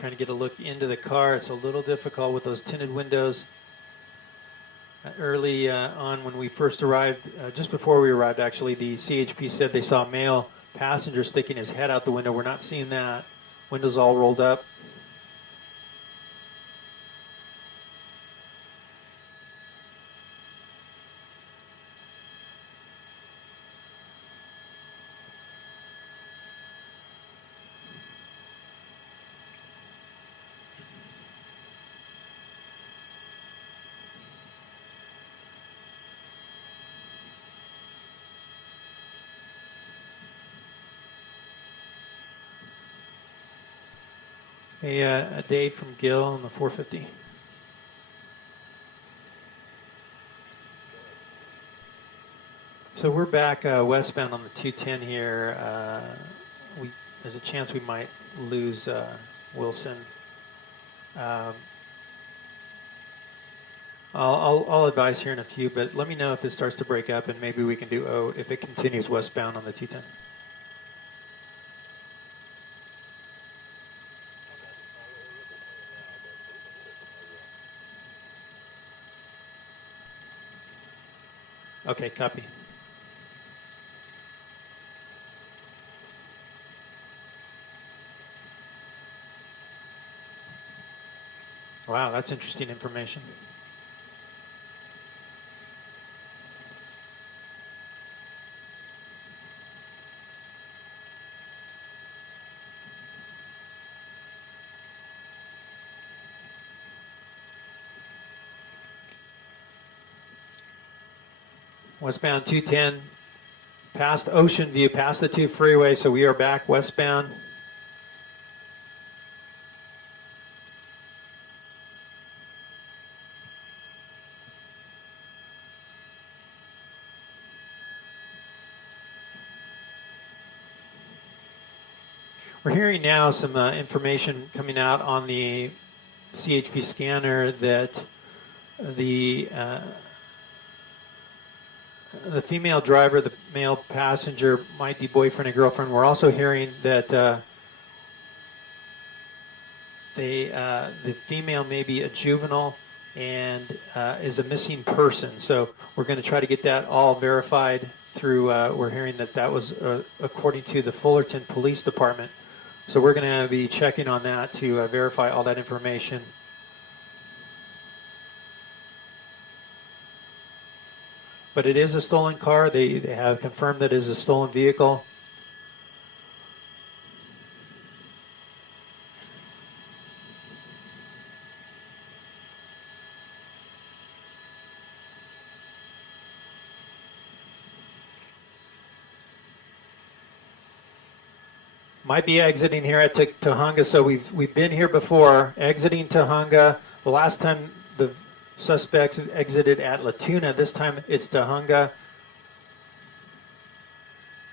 trying to get a look into the car. It's a little difficult with those tinted windows. Early on when we first arrived, just before we arrived actually, the CHP said they saw a male passenger sticking his head out the window. We're not seeing that. Windows all rolled up. A Dave from Gill on the 450. So we're back westbound on the 210 here. There's a chance we might lose Wilson. I'll advise here in a few, but let me know if it starts to break up, and maybe we can do O if it continues westbound on the 210. Okay, copy. Wow, that's interesting information. Westbound 210, past Ocean View, past the 2 freeway, so we are back westbound. We're hearing now some information coming out on the CHP scanner that the female driver, the male passenger, might be boyfriend and girlfriend. We're also hearing that the female may be a juvenile and is a missing person. So we're going to try to get that all verified through, we're hearing that that was according to the Fullerton Police Department. So we're going to be checking on that to verify all that information. But it is a stolen car. They have confirmed that it is a stolen vehicle. Might be exiting here at Tahunga. So we've been here before, exiting Tahunga. The last time the suspects exited at La Tuna. This time it's Tahunga.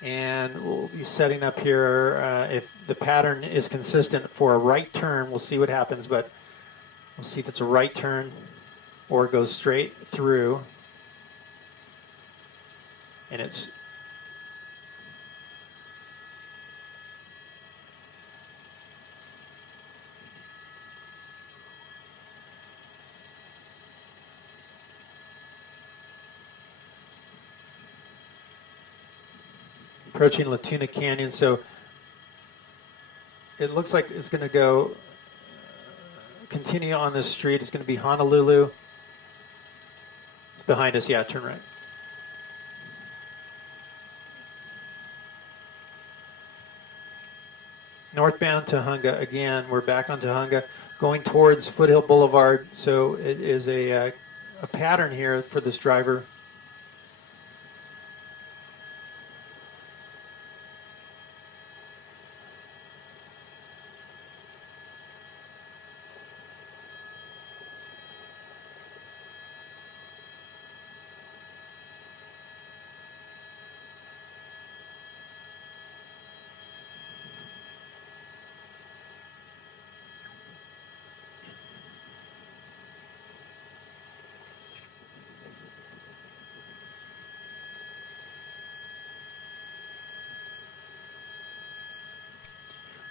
And we'll be setting up here. If the pattern is consistent for a right turn, we'll see what happens, but we'll see if it's a right turn or it goes straight through. And it's approaching La Tuna Canyon, so it looks like it's going to go continue on this street. It's going to be Honolulu. It's behind us. Yeah, turn right. Northbound Tahunga again. We're back on Tahunga, going towards Foothill Boulevard. So it is a pattern here for this driver.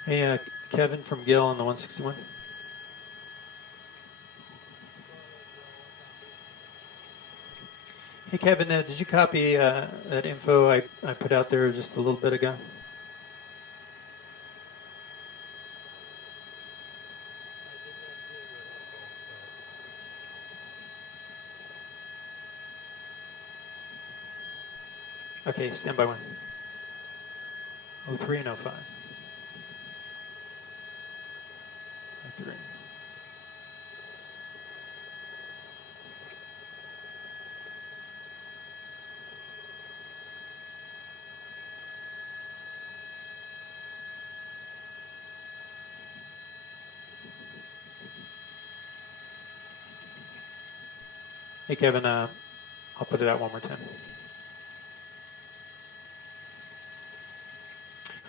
Hey, Kevin from Gill on the 161. Hey Kevin, did you copy that info I put out there just a little bit ago? Okay, stand by one. 03 and 05. 03. Hey Kevin, I'll put it out one more time.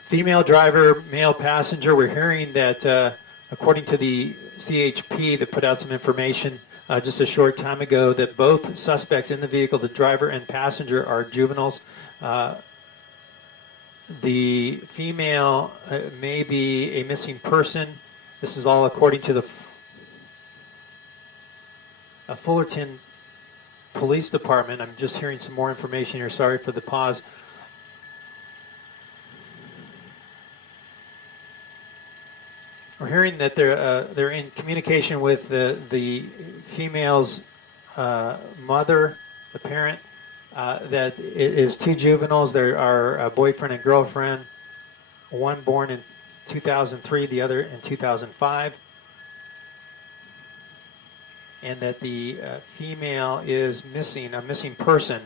Female driver, male passenger. We're hearing that according to the CHP that put out some information just a short time ago that both suspects in the vehicle, the driver and passenger, are juveniles. The female may be a missing person. This is all according to the Fullerton Police Department. I'm just hearing some more information here. Sorry for the pause. We're hearing that they're in communication with the female's mother, the parent, that it is two juveniles. There are a boyfriend and girlfriend, one born in 2003, the other in 2005. And that the female is missing, a missing person.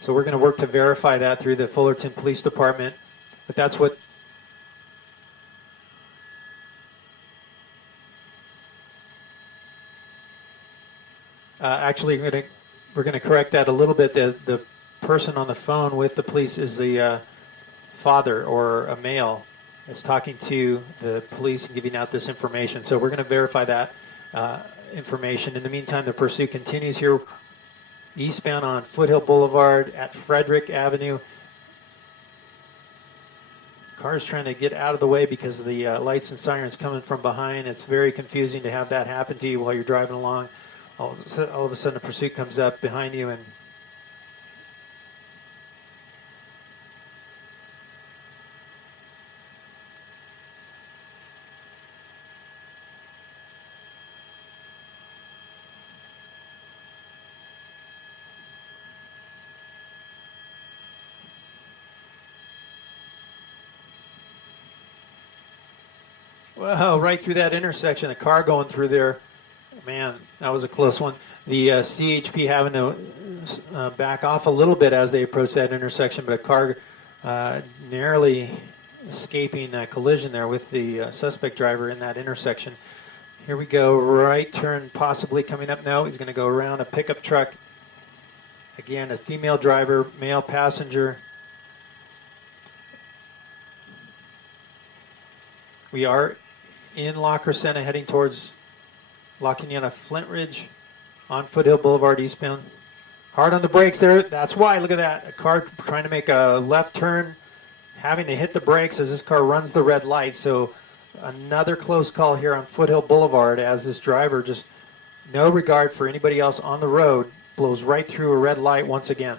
So we're going to work to verify that through the Fullerton Police Department. But that's what actually we're going to correct that a little bit. The person on the phone with the police is the father or a male that's talking to the police and giving out this information. So we're going to verify that information. In the meantime, the pursuit continues here eastbound on Foothill Boulevard at Frederick Avenue. Cars trying to get out of the way because of the lights and sirens coming from behind. It's very confusing to have that happen to you while you're driving along. All of a sudden a pursuit comes up behind you and well, right through that intersection, a car going through there. Man, that was a close one. The CHP having to back off a little bit as they approach that intersection, but a car narrowly escaping a collision there with the suspect driver in that intersection. Here we go, right turn possibly coming up. No, he's going to go around a pickup truck. Again, a female driver, male passenger. We are in La Crescenta heading towards La Cañada Flint Ridge on Foothill Boulevard eastbound. Hard on the brakes there. That's why. Look at that. A car trying to make a left turn, having to hit the brakes as this car runs the red light. So another close call here on Foothill Boulevard as this driver, just no regard for anybody else on the road, blows right through a red light once again.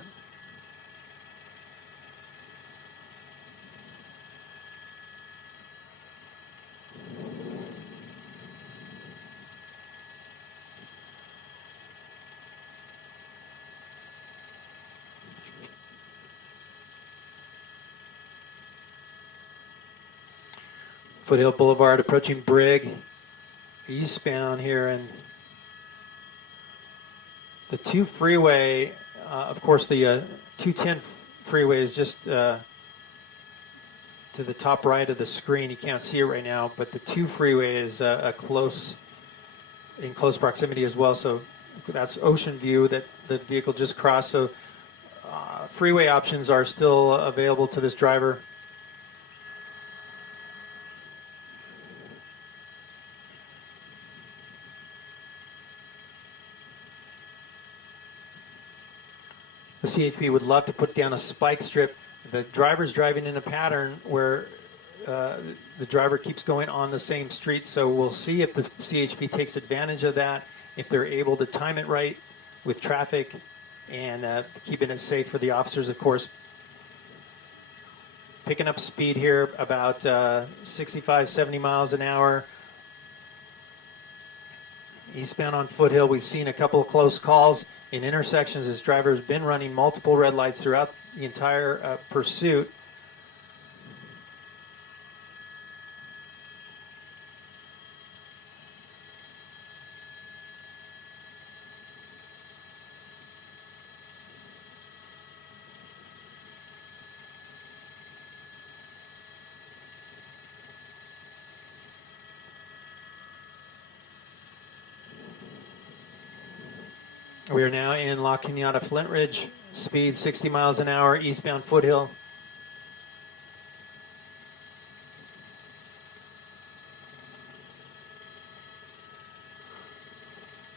Foothill Boulevard approaching Brigg, eastbound here, and the 2 freeway, of course the 210 freeway is just to the top right of the screen. You can't see it right now, but the 2 freeway is in close proximity as well. So that's Ocean View that the vehicle just crossed. So freeway options are still available to this driver. The CHP would love to put down a spike strip. The driver's driving in a pattern where the driver keeps going on the same street. So we'll see if the CHP takes advantage of that, if they're able to time it right with traffic and keeping it safe for the officers, of course. Picking up speed here about 65, 70 miles an hour. Eastbound on Foothill, we've seen a couple of close calls in intersections. This driver has been running multiple red lights throughout the entire pursuit. We are now in La Cañada Flint Ridge, speed 60 miles an hour, eastbound Foothill.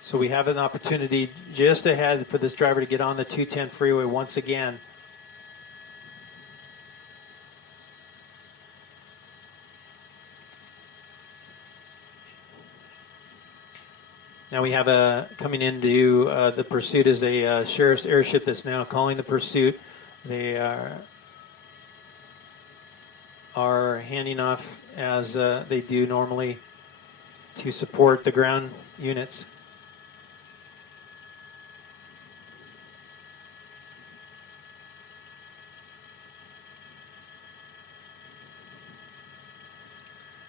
So we have an opportunity just ahead for this driver to get on the 210 freeway once again. Now we have coming into the pursuit is a sheriff's airship that's now calling the pursuit. They are handing off as they do normally to support the ground units.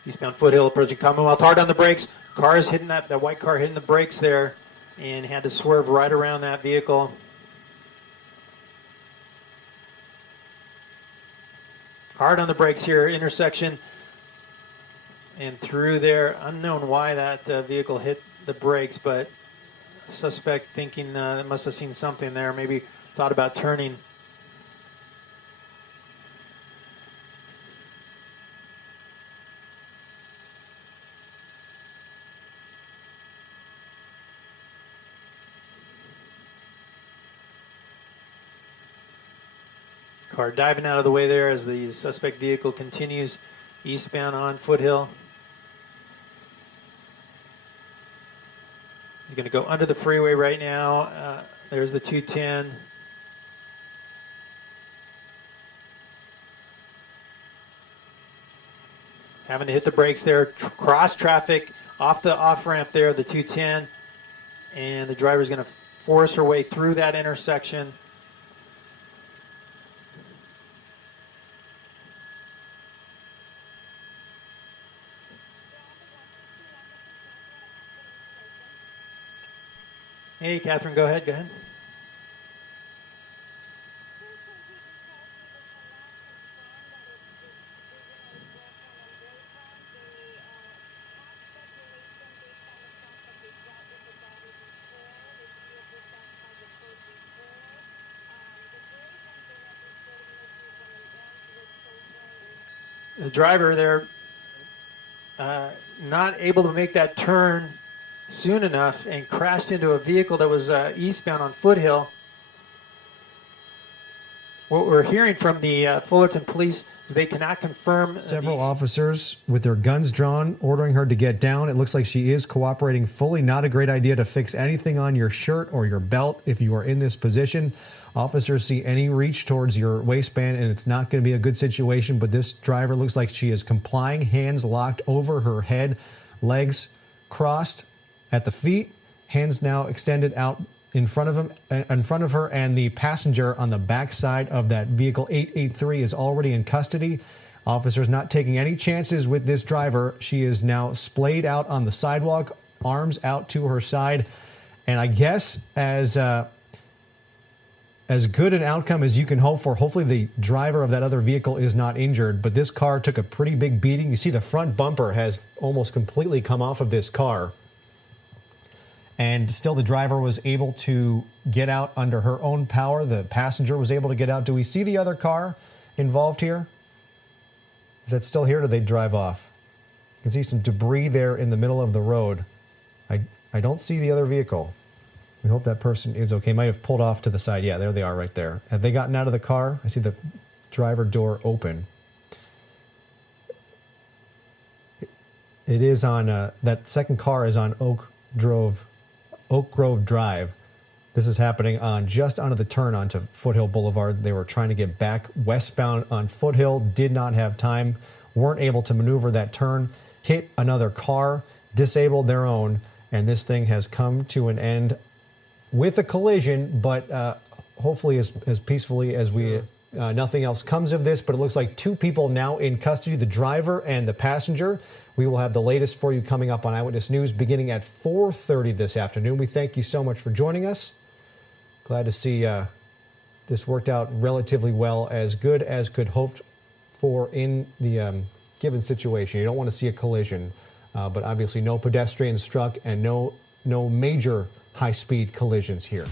Eastbound Foothill approaching Commonwealth, hard on the brakes. Car is hitting that white car hitting the brakes there and had to swerve right around that vehicle. Hard on the brakes here, intersection and through there. Unknown why that vehicle hit the brakes, but suspect thinking must have seen something there, maybe thought about turning. Car diving out of the way there as the suspect vehicle continues eastbound on Foothill. He's going to go under the freeway right now. There's the 210. Having to hit the brakes there. Cross traffic off the off ramp there, the 210. And the driver's going to force her way through that intersection. Hey, Catherine, go ahead, go ahead. The driver there not able to make that turn soon enough and crashed into a vehicle that was eastbound on Foothill. What we're hearing from the Fullerton police is they cannot confirm. Several officers with their guns drawn, ordering her to get down. It looks like she is cooperating fully. Not a great idea to fix anything on your shirt or your belt if you are in this position. Officers see any reach towards your waistband and it's not going to be a good situation, but this driver looks like she is complying, hands locked over her head, legs crossed at the feet, hands now extended out in front of her, and the passenger on the back side of that vehicle 883 is already in custody. Officers not taking any chances with this driver. She is now splayed out on the sidewalk, arms out to her side, and I guess as good an outcome as you can hope for. Hopefully the driver of that other vehicle is not injured, but this car took a pretty big beating. You see the front bumper has almost completely come off of this car. And still the driver was able to get out under her own power. The passenger was able to get out. Do we see the other car involved here? Is that still here or did they drive off? You can see some debris there in the middle of the road. I don't see the other vehicle. We hope that person is okay. Might have pulled off to the side. Yeah, there they are right there. Have they gotten out of the car? I see the driver door open. It is on, that second car is on Oak Grove Drive. This is happening on just onto the turn onto Foothill Boulevard. They were trying to get back westbound on Foothill, did not have time, weren't able to maneuver that turn, hit another car, disabled their own, and this thing has come to an end with a collision, but hopefully as peacefully as we, nothing else comes of this, but it looks like 2 people now in custody, the driver and the passenger. We will have the latest for you coming up on Eyewitness News beginning at 4:30 this afternoon. We thank you so much for joining us. Glad to see this worked out relatively well, as good as could hoped for in the given situation. You don't want to see a collision, but obviously no pedestrians struck and no major high-speed collisions here.